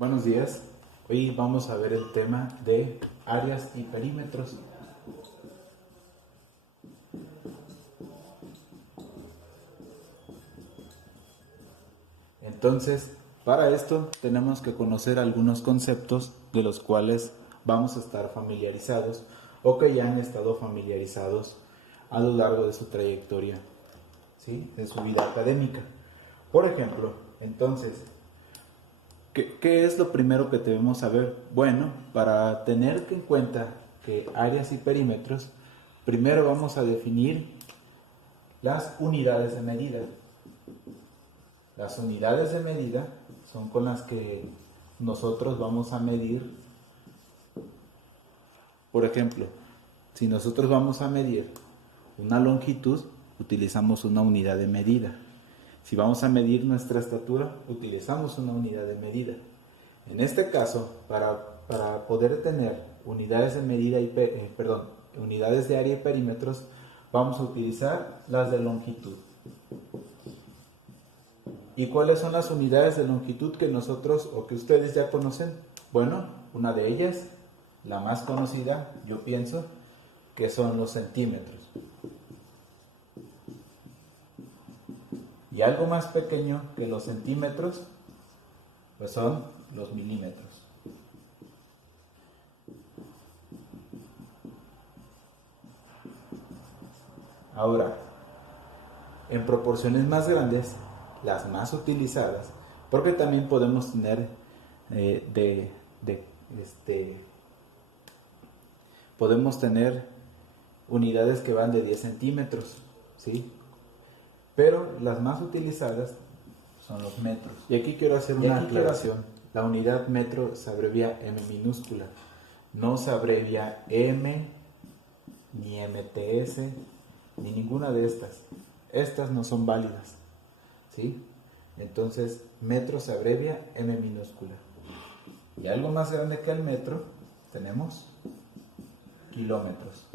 Buenos días, hoy vamos a ver el tema de áreas y perímetros. Entonces, para esto tenemos que conocer algunos conceptos de los cuales vamos a estar familiarizados o que ya han estado familiarizados a lo largo de su trayectoria, ¿sí? De su vida académica. Por ejemplo, entonces, ¿qué es lo primero que debemos saber? Bueno, para tener en cuenta que áreas y perímetros, primero vamos a definir las unidades de medida. Las unidades de medida son con las que nosotros vamos a medir. Por ejemplo, si nosotros vamos a medir una longitud, utilizamos una unidad de medida. Si vamos a medir nuestra estatura, utilizamos una unidad de medida. En este caso, para poder tener unidades de medida unidades de área y perímetros, vamos a utilizar las de longitud. ¿Y cuáles son las unidades de longitud que nosotros o que ustedes ya conocen? Bueno, una de ellas, la más conocida, yo pienso, que son los centímetros. Y algo más pequeño que los centímetros, pues son los milímetros. Ahora, en proporciones más grandes, las más utilizadas, porque también podemos tener podemos tener unidades que van de 10 centímetros, ¿sí? Pero las más utilizadas son los metros. Y aquí quiero hacer una aclaración. La unidad metro se abrevia M minúscula, no se abrevia M, ni MTS, ni ninguna de estas. Estas no son válidas, ¿sí? Entonces, metro se abrevia M minúscula. Y algo más grande que el metro, tenemos kilómetros.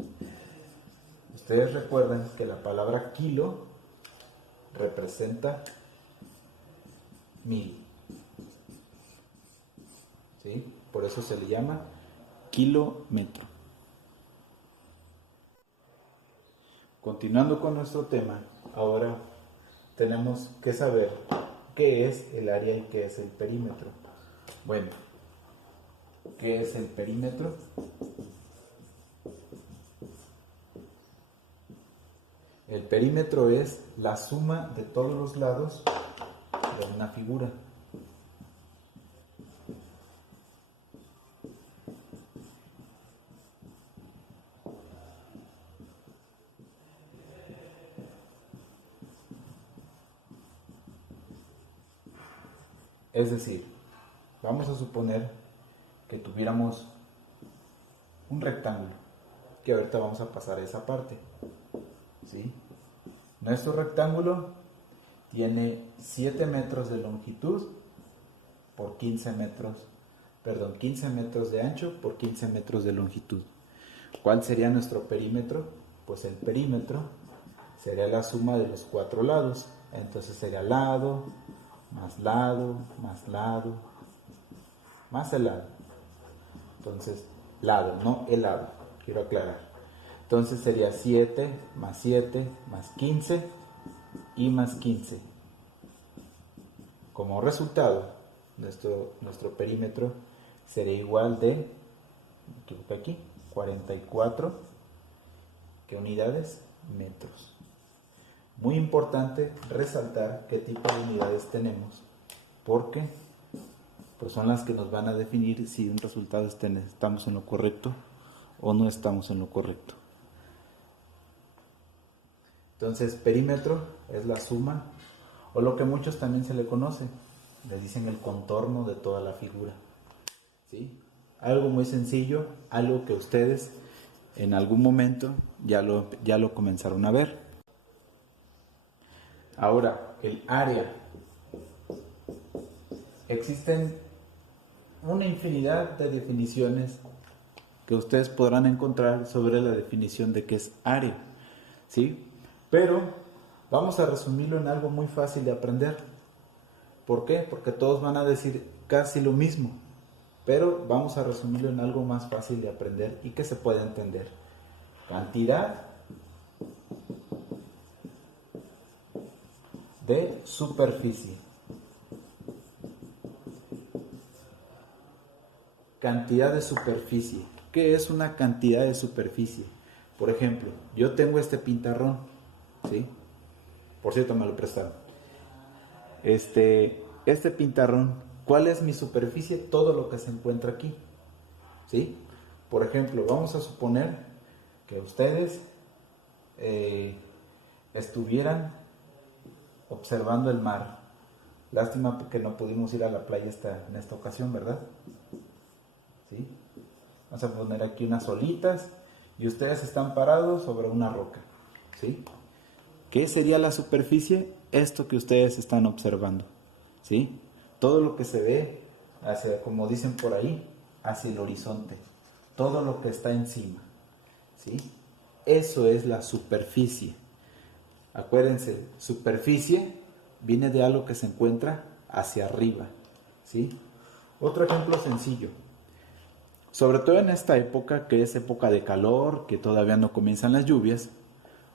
Ustedes recuerdan que la palabra kilo representa 1000, ¿sí? Por eso se le llama kilómetro. Continuando con nuestro tema, ahora tenemos que saber qué es el área y qué es el perímetro. Bueno, ¿qué es el perímetro? El perímetro es la suma de todos los lados de una figura. Es decir, vamos a suponer que tuviéramos un rectángulo, que ahorita vamos a pasar a esa parte, ¿sí? Nuestro rectángulo tiene 7 metros de longitud por 15 metros de ancho por 15 metros de longitud. ¿Cuál sería nuestro perímetro? Pues el perímetro sería la suma de los 4 lados. Entonces sería lado, más lado, más lado, más el lado. Entonces, lado, no el lado, quiero aclarar. Entonces sería 7 más 15 y más 15. Como resultado, nuestro perímetro sería igual de, me equivoqué aquí, 44, ¿qué unidades? Metros. Muy importante resaltar qué tipo de unidades tenemos, porque pues son las que nos van a definir si un resultado estamos en lo correcto o no estamos en lo correcto. Entonces, perímetro es la suma, o lo que muchos también se le conoce, le dicen el contorno de toda la figura, ¿sí? Algo muy sencillo, algo que ustedes en algún momento ya lo comenzaron a ver. Ahora, el área. Existen una infinidad de definiciones que ustedes podrán encontrar sobre la definición de qué es área, ¿sí? Pero vamos a resumirlo en algo muy fácil de aprender. ¿Por qué? Porque todos van a decir casi lo mismo, pero vamos a resumirlo en algo más fácil de aprender y que se pueda entender. Cantidad de superficie. Cantidad de superficie. ¿Qué es una cantidad de superficie? Por ejemplo, yo tengo este pintarrón, ¿sí? Por cierto, me lo prestaron. Este pintarrón, ¿cuál es mi superficie? Todo lo que se encuentra aquí, ¿sí? Por ejemplo, vamos a suponer que ustedes estuvieran observando el mar. Lástima que no pudimos ir a la playa en esta ocasión, ¿verdad? ¿Sí? Vamos a poner aquí unas olitas y ustedes están parados sobre una roca, ¿sí? ¿Qué sería la superficie? Esto que ustedes están observando, ¿sí? Todo lo que se ve hacia, como dicen por ahí, hacia el horizonte, todo lo que está encima, ¿sí? Eso es la superficie. Acuérdense, superficie viene de algo que se encuentra hacia arriba, ¿sí? Otro ejemplo sencillo. Sobre todo en esta época, que es época de calor, que todavía no comienzan las lluvias,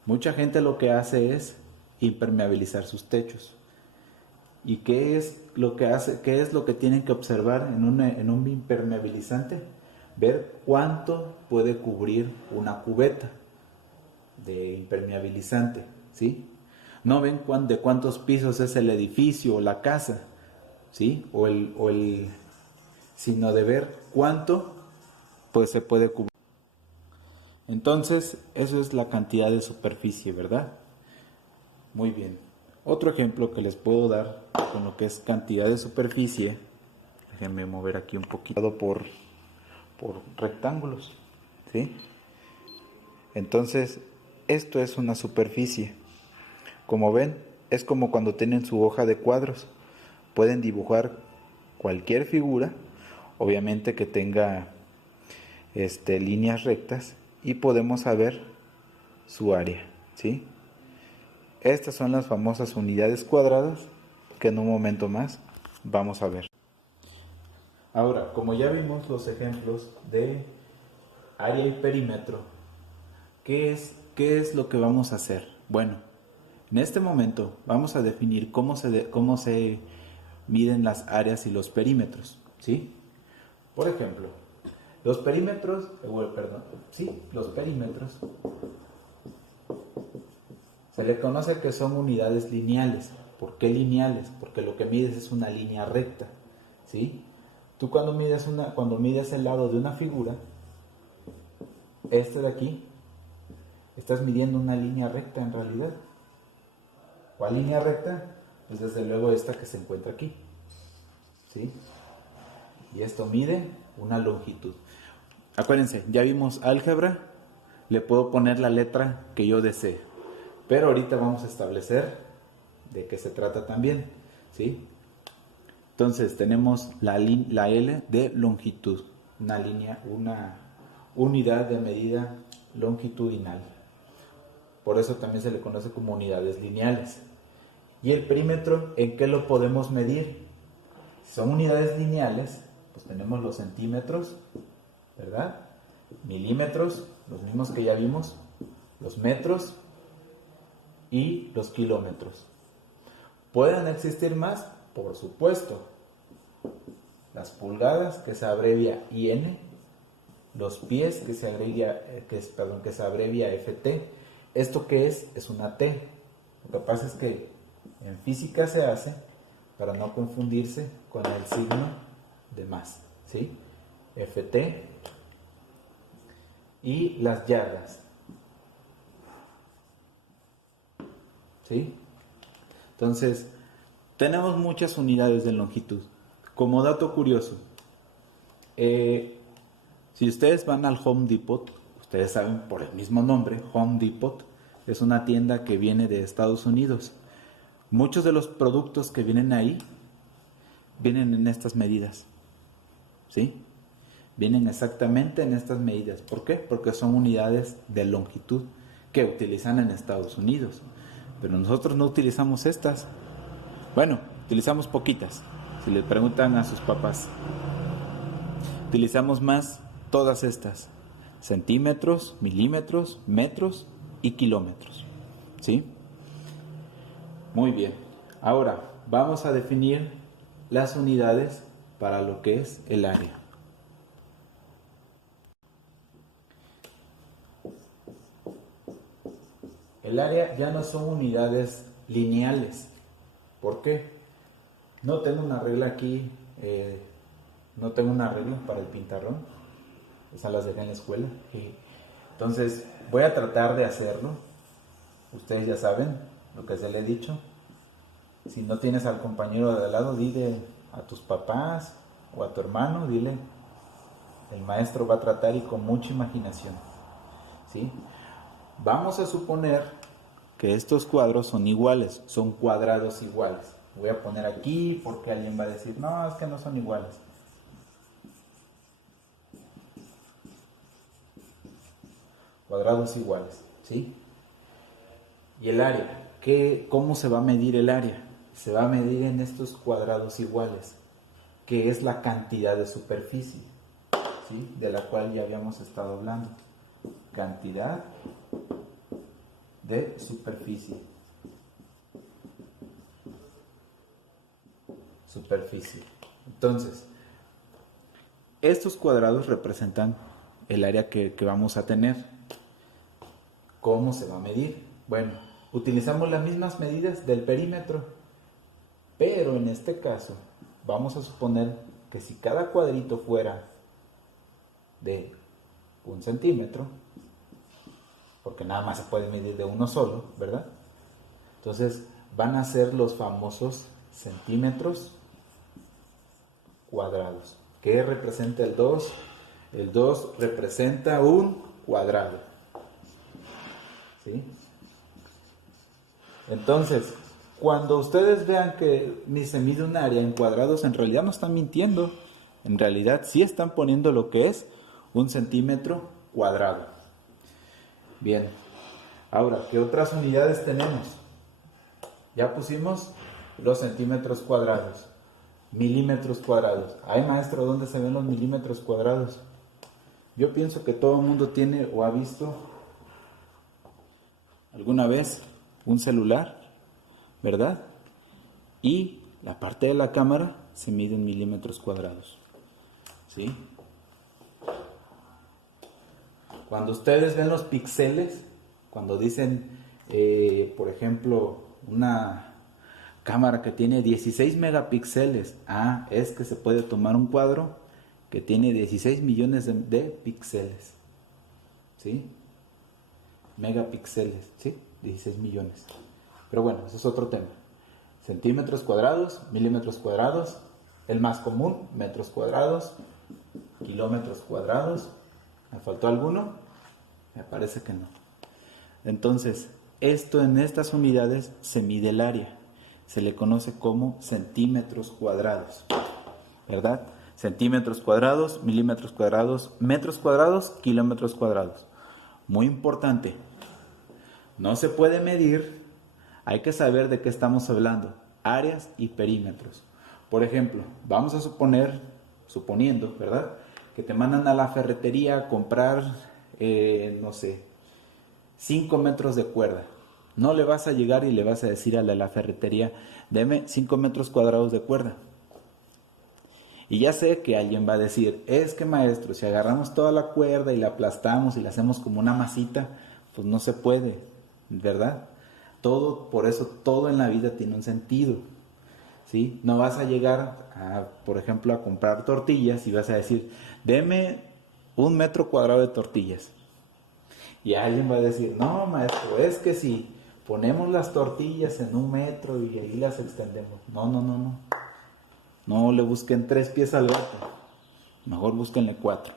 mucha gente lo que hace es impermeabilizar sus techos. ¿Y qué es lo que hace? ¿Qué es lo que tienen que observar en un impermeabilizante? Ver cuánto puede cubrir una cubeta de impermeabilizante, ¿sí? No ven de cuántos pisos es el edificio o la casa, ¿sí? Sino de ver cuánto pues se puede cubrir. Entonces, eso es la cantidad de superficie, ¿verdad? Muy bien. Otro ejemplo que les puedo dar con lo que es cantidad de superficie, déjenme mover aquí un poquito por rectángulos, ¿sí? Entonces, esto es una superficie. Como ven, es como cuando tienen su hoja de cuadros. Pueden dibujar cualquier figura, obviamente que tenga líneas rectas, y podemos saber su área, ¿sí? Estas son las famosas unidades cuadradas que en un momento más vamos a ver. Ahora, como ya vimos los ejemplos de área y perímetro, ¿qué es lo que vamos a hacer? Bueno, en este momento vamos a definir cómo se miden las áreas y los perímetros, ¿sí? Por ejemplo, los perímetros se le conoce que son unidades lineales. ¿Por qué lineales? Porque lo que mides es una línea recta, ¿sí? Tú cuando mides el lado de una figura, de aquí, estás midiendo una línea recta en realidad. ¿Cuál línea recta? Pues desde luego esta que se encuentra aquí, ¿sí? Y esto mide una longitud. Acuérdense, ya vimos álgebra, le puedo poner la letra que yo desee, pero ahorita vamos a establecer de qué se trata también, ¿sí? Entonces tenemos la L de longitud, una unidad de medida longitudinal. Por eso también se le conoce como unidades lineales. ¿Y el perímetro en qué lo podemos medir? Si son unidades lineales, pues tenemos los centímetros, ¿verdad? Milímetros, los mismos que ya vimos, los metros y los kilómetros. ¿Pueden existir más? Por supuesto. Las pulgadas, que se abrevia IN, los pies, que se abrevia FT. ¿Esto qué es? Es una T. Lo que pasa es que en física se hace para no confundirse con el signo de más, ¿sí? FT. Y las yardas, ¿sí? Entonces, tenemos muchas unidades de longitud. Como dato curioso, si ustedes van al Home Depot, ustedes saben por el mismo nombre, Home Depot, es una tienda que viene de Estados Unidos. Muchos de los productos que vienen ahí vienen en estas medidas, ¿sí? Vienen exactamente en estas medidas. ¿Por qué? Porque son unidades de longitud que utilizan en Estados Unidos. Pero nosotros no utilizamos estas. Bueno, utilizamos poquitas. Si le preguntan a sus papás, utilizamos más todas estas: centímetros, milímetros, metros y kilómetros. ¿Sí? Muy bien. Ahora vamos a definir las unidades para lo que es el área. El área ya no son unidades lineales. ¿Por qué? No tengo una regla aquí, no tengo una regla para el pintarrón. Esas las dejé en la escuela. Entonces voy a tratar de hacerlo. Ustedes ya saben lo que se le he dicho. Si no tienes al compañero de al lado, dile a tus papás o a tu hermano, dile. El maestro va a tratar y con mucha imaginación. ¿Sí? Vamos a suponer que estos cuadros son iguales, son cuadrados iguales. Voy a poner aquí porque alguien va a decir, no, es que no son iguales. Cuadrados iguales, ¿sí? Y el área, ¿cómo se va a medir el área? Se va a medir en estos cuadrados iguales, que es la cantidad de superficie, ¿sí? De la cual ya habíamos estado hablando. Cantidad de superficie. Superficie. Entonces, estos cuadrados representan el área que vamos a tener. ¿Cómo se va a medir? Bueno, utilizamos las mismas medidas del perímetro, pero en este caso vamos a suponer que si cada cuadrito fuera de 1 centímetro, porque nada más se puede medir de uno solo, ¿verdad? Entonces van a ser los famosos centímetros cuadrados. ¿Qué representa el 2? El 2 representa un cuadrado. ¿Sí? Entonces, cuando ustedes vean que ni se mide un área en cuadrados, en realidad no están mintiendo. En realidad sí están poniendo lo que es un centímetro cuadrado. Bien. Ahora, ¿qué otras unidades tenemos? Ya pusimos los centímetros cuadrados, milímetros cuadrados. Ay, maestro, ¿dónde se ven los milímetros cuadrados? Yo pienso que todo el mundo tiene o ha visto alguna vez un celular, ¿verdad? Y la parte de la cámara se mide en milímetros cuadrados. ¿Sí? Cuando ustedes ven los píxeles, cuando dicen, por ejemplo, una cámara que tiene 16 megapíxeles, es que se puede tomar un cuadro que tiene 16 millones de píxeles. ¿Sí? Megapíxeles, ¿sí? 16 millones. Pero bueno, ese es otro tema. Centímetros cuadrados, milímetros cuadrados, el más común, metros cuadrados, kilómetros cuadrados. ¿Me faltó alguno? Me parece que no. Entonces, en estas unidades se mide el área. Se le conoce como centímetros cuadrados, ¿verdad? Centímetros cuadrados, milímetros cuadrados, metros cuadrados, kilómetros cuadrados. Muy importante. No se puede medir, hay que saber de qué estamos hablando. Áreas y perímetros. Por ejemplo, vamos a suponiendo, ¿verdad? Que te mandan a la ferretería a comprar, 5 metros de cuerda. No le vas a llegar y le vas a decir a la ferretería, deme 5 metros cuadrados de cuerda. Y ya sé que alguien va a decir, es que maestro, si agarramos toda la cuerda y la aplastamos y la hacemos como una masita, pues no se puede, ¿verdad? Por eso todo en la vida tiene un sentido, ¿sí? No vas a llegar, por ejemplo, a comprar tortillas y vas a decir, deme 1 metro cuadrado de tortillas. Y alguien va a decir, no maestro, es que si ponemos las tortillas en 1 metro y ahí las extendemos. No. No le busquen 3 pies al gato, mejor búsquenle 4.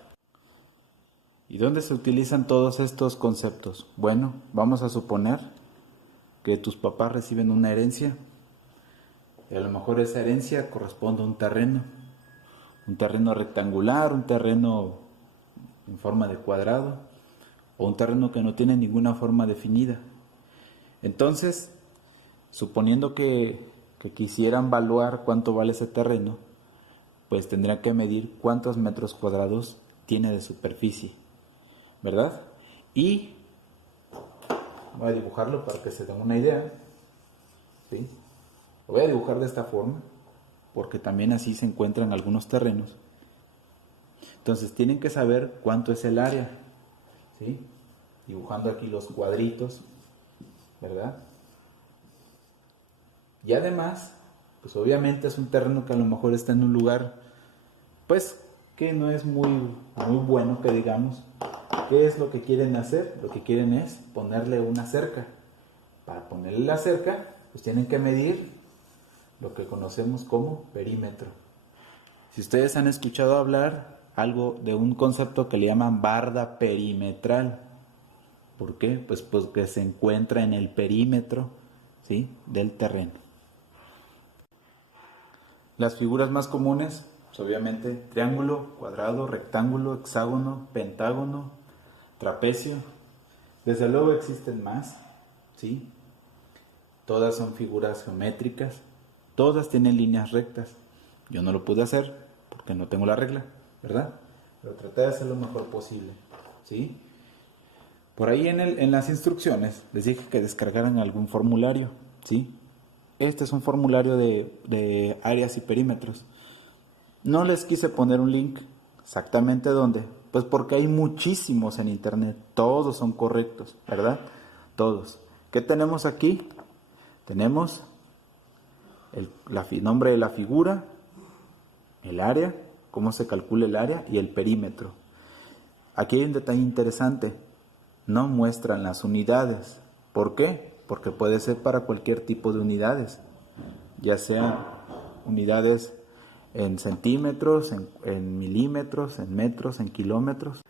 ¿Y dónde se utilizan todos estos conceptos? Bueno, vamos a suponer que tus papás reciben una herencia y a lo mejor esa herencia corresponde a un terreno rectangular, un terreno en forma de cuadrado o un terreno que no tiene ninguna forma definida. Entonces, suponiendo que que quisieran evaluar cuánto vale ese terreno, pues tendrían que medir cuántos metros cuadrados tiene de superficie, ¿verdad? Y voy a dibujarlo para que se den una idea, ¿sí? Lo voy a dibujar de esta forma, porque también así se encuentran algunos terrenos. Entonces tienen que saber cuánto es el área, ¿sí? Dibujando aquí los cuadritos, ¿verdad? Y además, pues obviamente es un terreno que a lo mejor está en un lugar, pues que no es muy bueno, que digamos. ¿Qué es lo que quieren hacer? Lo que quieren es ponerle una cerca. Para ponerle la cerca, pues tienen que medir lo que conocemos como perímetro. Si ustedes han escuchado hablar algo de un concepto que le llaman barda perimetral. ¿Por qué? Pues porque se encuentra en el perímetro, ¿sí?, del terreno. Las figuras más comunes, pues obviamente triángulo, cuadrado, rectángulo, hexágono, pentágono, trapecio. Desde luego existen más, ¿sí? Todas son figuras geométricas, todas tienen líneas rectas. Yo no lo pude hacer porque no tengo la regla, ¿verdad? Pero traté de hacer lo mejor posible, ¿sí? Por ahí en las instrucciones les dije que descargaran algún formulario, ¿sí? Este es un formulario de áreas y perímetros. No les quise poner un link exactamente dónde, pues porque hay muchísimos en internet, todos son correctos, ¿verdad? Todos. ¿Qué tenemos aquí? Tenemos el nombre de la figura, el área, cómo se calcula el área y el perímetro. Aquí hay un detalle interesante, no muestran las unidades. ¿Por qué? Porque puede ser para cualquier tipo de unidades, ya sean unidades en centímetros, en milímetros, en metros, en kilómetros.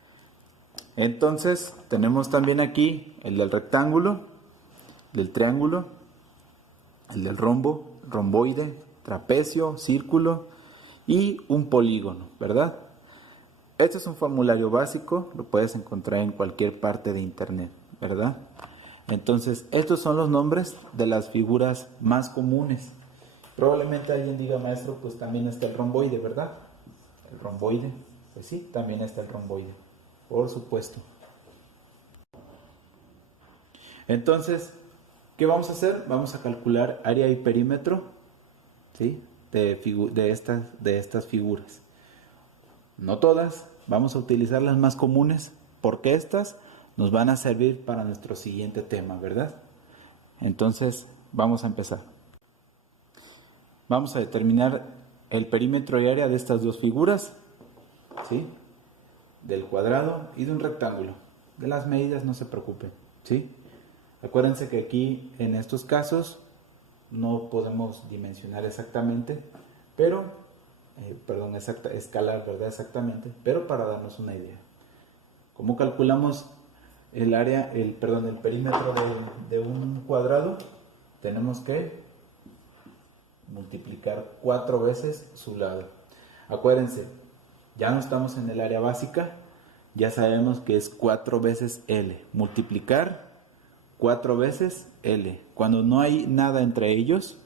Entonces tenemos también aquí el del rectángulo, del triángulo, el del rombo, romboide, trapecio, círculo y un polígono, ¿verdad? Este es un formulario básico, lo puedes encontrar en cualquier parte de internet, ¿verdad? Entonces, estos son los nombres de las figuras más comunes. Probablemente alguien diga, maestro, pues también está el romboide, ¿verdad? El romboide, pues sí, también está el romboide, por supuesto. Entonces, ¿qué vamos a hacer? Vamos a calcular área y perímetro, ¿sí?, de estas figuras. No todas, vamos a utilizar las más comunes, porque estas nos van a servir para nuestro siguiente tema, ¿verdad? Entonces, vamos a empezar. Vamos a determinar el perímetro y área de estas dos figuras, ¿sí?, del cuadrado y de un rectángulo. De las medidas no se preocupen, ¿sí? Acuérdense que aquí, en estos casos, no podemos dimensionar exactamente, pero escalar, ¿verdad? Exactamente, pero para darnos una idea. ¿Cómo calculamos el área, el perímetro de un cuadrado? Tenemos que multiplicar 4 veces su lado. Acuérdense, ya no estamos en el área básica, ya sabemos que es 4 veces L. Multiplicar 4 veces L. Cuando no hay nada entre ellos,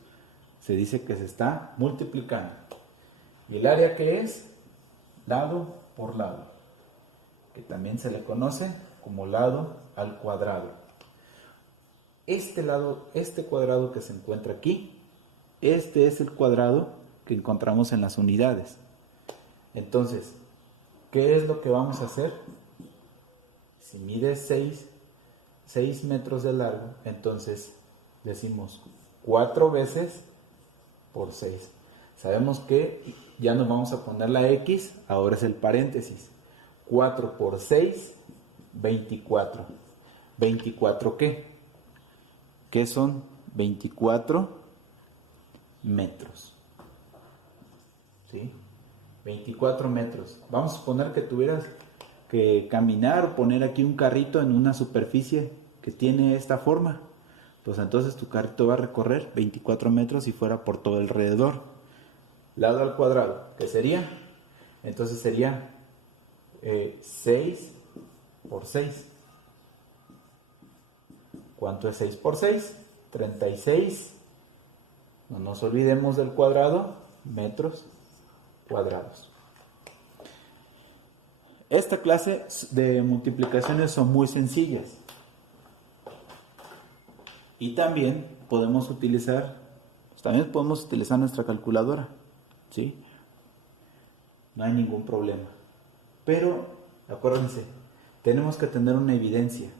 se dice que se está multiplicando. ¿Y el área qué es? Lado por lado, que también se le conoce como lado al cuadrado. Este cuadrado que se encuentra aquí, este es el cuadrado que encontramos en las unidades. Entonces, ¿qué es lo que vamos a hacer? Si mide 6 metros de largo, entonces decimos 4 veces por 6. Sabemos que ya nos vamos a poner la X, ahora es el paréntesis. 4 por 6, 24. ¿24 qué? ¿Qué son 24 metros? ¿Sí? 24 metros. Vamos a suponer que tuvieras que caminar o poner aquí un carrito en una superficie que tiene esta forma. Pues entonces tu carrito va a recorrer 24 metros si fuera por todo alrededor. Lado al cuadrado, ¿qué sería? Entonces sería 6 por 6. ¿Cuánto es 6 por 6? 36 No nos olvidemos del cuadrado, metros cuadrados. Esta clase de multiplicaciones son muy sencillas. Y también podemos utilizar nuestra calculadora, ¿sí? No hay ningún problema. Pero, acuérdense, tenemos que tener una evidencia.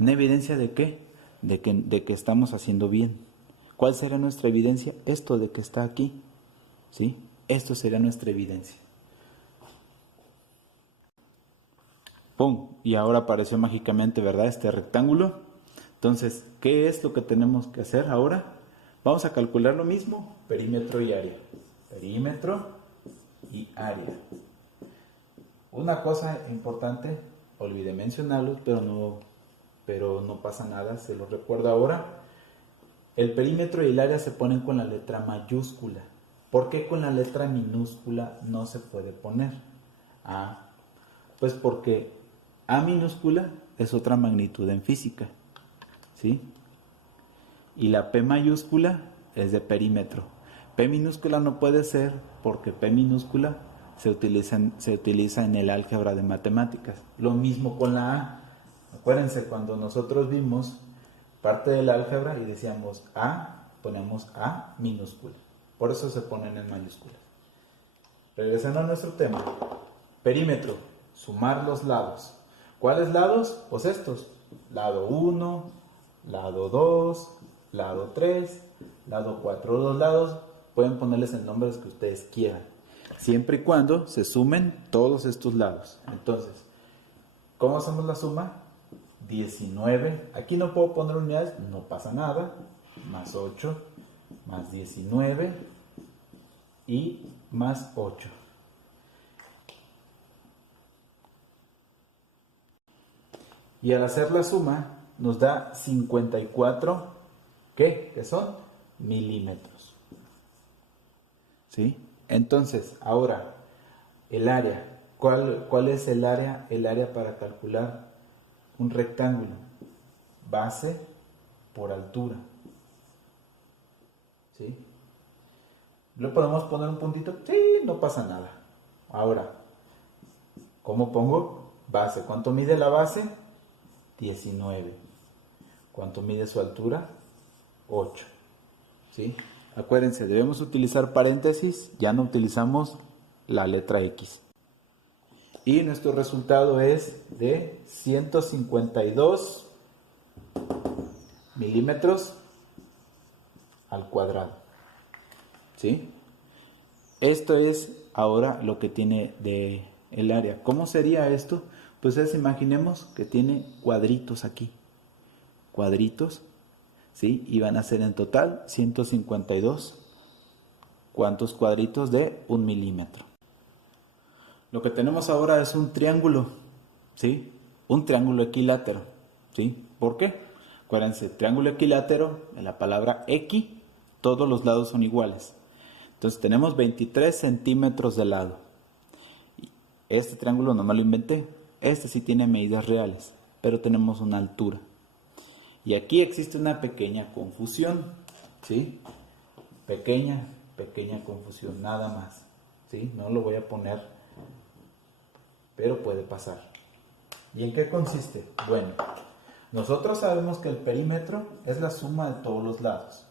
¿Una evidencia de qué? De que estamos haciendo bien. ¿Cuál será nuestra evidencia? Esto de que está aquí, ¿sí? Esto será nuestra evidencia. ¡Pum! Y ahora apareció mágicamente, ¿verdad? Este rectángulo. Entonces, ¿qué es lo que tenemos que hacer ahora? Vamos a calcular lo mismo, perímetro y área. Perímetro y área. Una cosa importante, olvidé mencionarlo, pero no pasa nada, se lo recuerdo ahora. El perímetro y el área se ponen con la letra mayúscula. ¿Por qué con la letra minúscula no se puede poner? Pues porque A minúscula es otra magnitud en física, ¿sí? Y la P mayúscula es de perímetro. P minúscula no puede ser porque P minúscula se utiliza en el álgebra de matemáticas. Lo mismo con la A. Acuérdense, cuando nosotros vimos parte del álgebra y decíamos A, ponemos A minúscula. Por eso se ponen en mayúsculas. Regresando a nuestro tema. Perímetro, sumar los lados. ¿Cuáles lados? Pues estos. Lado 1, lado 2, lado 3, lado 4. Los lados pueden ponerles el nombre que ustedes quieran, siempre y cuando se sumen todos estos lados. Entonces, ¿cómo hacemos la suma? 19. Aquí no puedo poner unidades, no pasa nada. Más 8, más 19 y más 8. Y al hacer la suma nos da 54, ¿qué? ¿Qué son? Milímetros. ¿Sí? Entonces, ahora, el área. ¿Cuál es el área? El área para calcular un rectángulo. Base por altura. ¿Sí? ¿Le podemos poner un puntito? Sí, no pasa nada. Ahora, ¿cómo pongo? Base. ¿Cuánto mide la base? 19. ¿Cuánto mide su altura? 8. ¿Sí? Acuérdense, debemos utilizar paréntesis, ya no utilizamos la letra X. Y nuestro resultado es de 152 milímetros al cuadrado. ¿Sí? Esto es ahora lo que tiene de el área. ¿Cómo sería esto? Pues imaginemos que tiene cuadritos aquí. Cuadritos, ¿sí? Y van a ser en total 152. ¿Cuántos cuadritos de 1 milímetro? Lo que tenemos ahora es un triángulo, ¿sí? Un triángulo equilátero, ¿sí? ¿Por qué? Acuérdense, triángulo equilátero, en la palabra equi, todos los lados son iguales. Entonces tenemos 23 centímetros de lado. Este triángulo no me lo inventé. Este sí tiene medidas reales, pero tenemos una altura. Y aquí existe una pequeña confusión, ¿sí? Pequeña confusión, nada más, ¿sí? No lo voy a poner, pero puede pasar. ¿Y en qué consiste? Bueno, nosotros sabemos que el perímetro es la suma de todos los lados.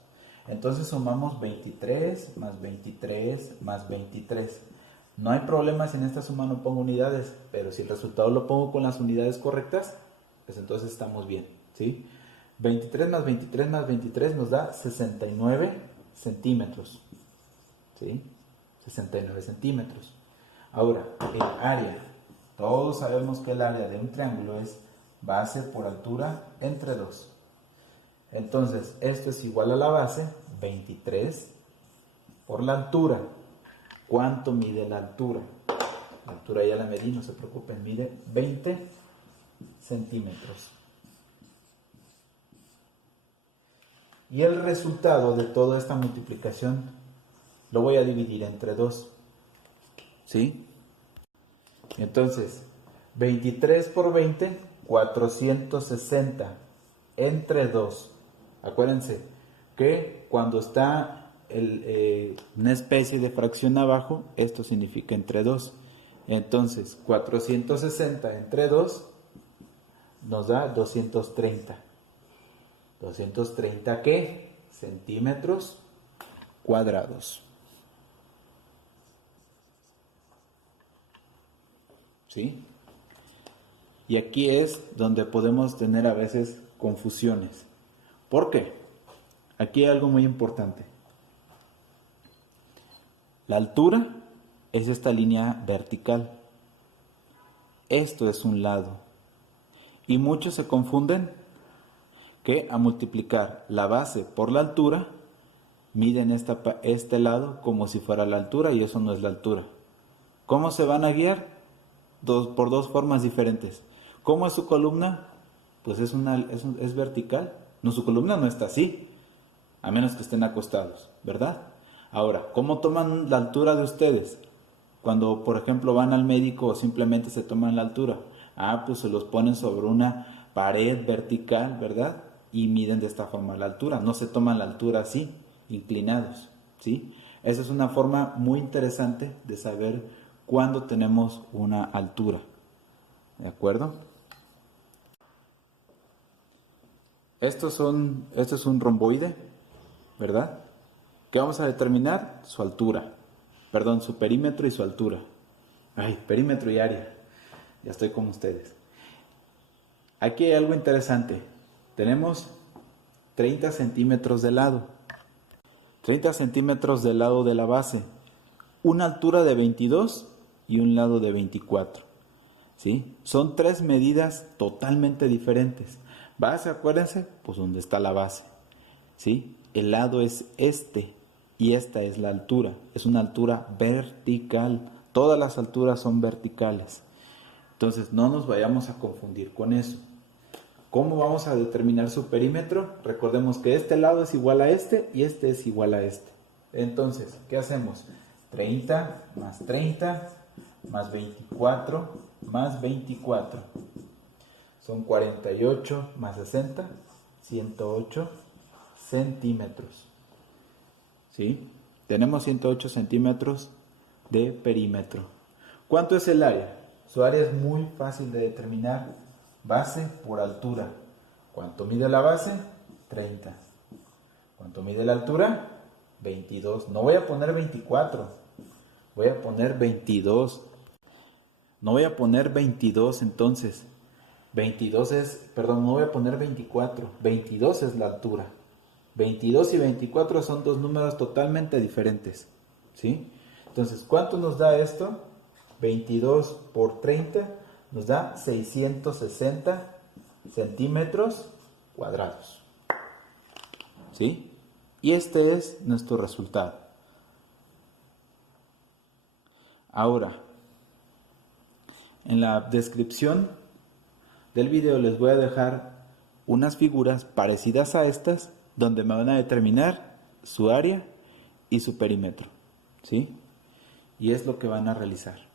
Entonces sumamos 23 más 23 más 23. No hay problema si en esta suma no pongo unidades, pero si el resultado lo pongo con las unidades correctas, pues entonces estamos bien, ¿sí? 23 más 23 más 23 nos da 69 centímetros, ¿sí? 69 centímetros. Ahora, el área. Todos sabemos que el área de un triángulo es base por altura entre 2. Entonces, esto es igual a la base, 23, por la altura. ¿Cuánto mide la altura? La altura ya la medí, no se preocupen, mide 20 centímetros. Y el resultado de toda esta multiplicación lo voy a dividir entre 2. ¿Sí? Entonces, 23 por 20, 460 entre 2. Acuérdense, que cuando está una especie de fracción abajo, esto significa entre 2. Entonces, 460 entre 2 nos da 230. ¿230 qué? Centímetros cuadrados. ¿Sí? Y aquí es donde podemos tener a veces confusiones. ¿Por qué? Aquí hay algo muy importante. La altura es esta línea vertical. Esto es un lado. Y muchos se confunden que a multiplicar la base por la altura, miden este lado como si fuera la altura y eso no es la altura. ¿Cómo se van a guiar? Por dos formas diferentes. ¿Cómo es su columna? Pues es vertical. No, su columna no está así, a menos que estén acostados, ¿verdad? Ahora, ¿cómo toman la altura de ustedes? Cuando, por ejemplo, van al médico o simplemente se toman la altura. Pues se los ponen sobre una pared vertical, ¿verdad? Y miden de esta forma la altura. No se toman la altura así, inclinados, ¿sí? Esa es una forma muy interesante de saber cuándo tenemos una altura. ¿De acuerdo? Esto es un romboide, ¿verdad? ¿Qué vamos a determinar? Su altura. Perdón, su perímetro y su altura. Perímetro y área. Ya estoy con ustedes. Aquí hay algo interesante. Tenemos 30 centímetros de lado. 30 centímetros del lado de la base. Una altura de 22 y un lado de 24. ¿Sí? Son tres medidas totalmente diferentes. Base, acuérdense, pues donde está la base. ¿Sí? El lado es este y esta es la altura. Es una altura vertical. Todas las alturas son verticales. Entonces no nos vayamos a confundir con eso. ¿Cómo vamos a determinar su perímetro? Recordemos que este lado es igual a este y este es igual a este. Entonces, ¿qué hacemos? 30 más 30 más 24 más 24. Son 48 más 60, 108 centímetros. ¿Sí? Tenemos 108 centímetros de perímetro. ¿Cuánto es el área? Su área es muy fácil de determinar. Base por altura. ¿Cuánto mide la base? 30. ¿Cuánto mide la altura? 22. No voy a poner 24. Voy a poner 22. No voy a poner 22 entonces. 22 es, perdón, no voy a poner 24. 22 es la altura. 22 y 24 son dos números totalmente diferentes. ¿Sí? Entonces, ¿cuánto nos da esto? 22 por 30 nos da 660 centímetros cuadrados. ¿Sí? Y este es nuestro resultado. Ahora, en la descripción del video les voy a dejar unas figuras parecidas a estas donde me van a determinar su área y su perímetro. ¿Sí? Y es lo que van a realizar.